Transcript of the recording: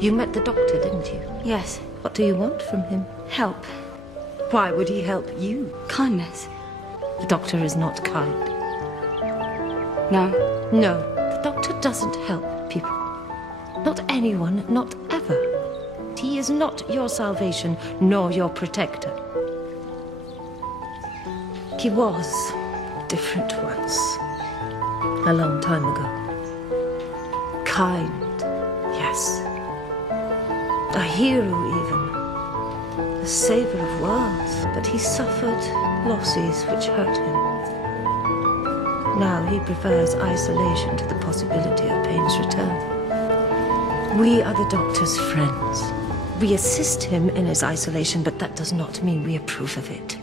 You met the doctor, didn't you? Yes. What do you want from him? Help. Why would he help you? Kindness. The doctor is not kind. No. No, the doctor doesn't help people. Not anyone, not ever. He is not your salvation, nor your protector. He was different once. A long time ago. Kind, yes. A hero, even. A savior of worlds. But he suffered losses which hurt him. Now he prefers isolation to the possibility of pain's return. We are the doctor's friends. We assist him in his isolation, but that does not mean we approve of it.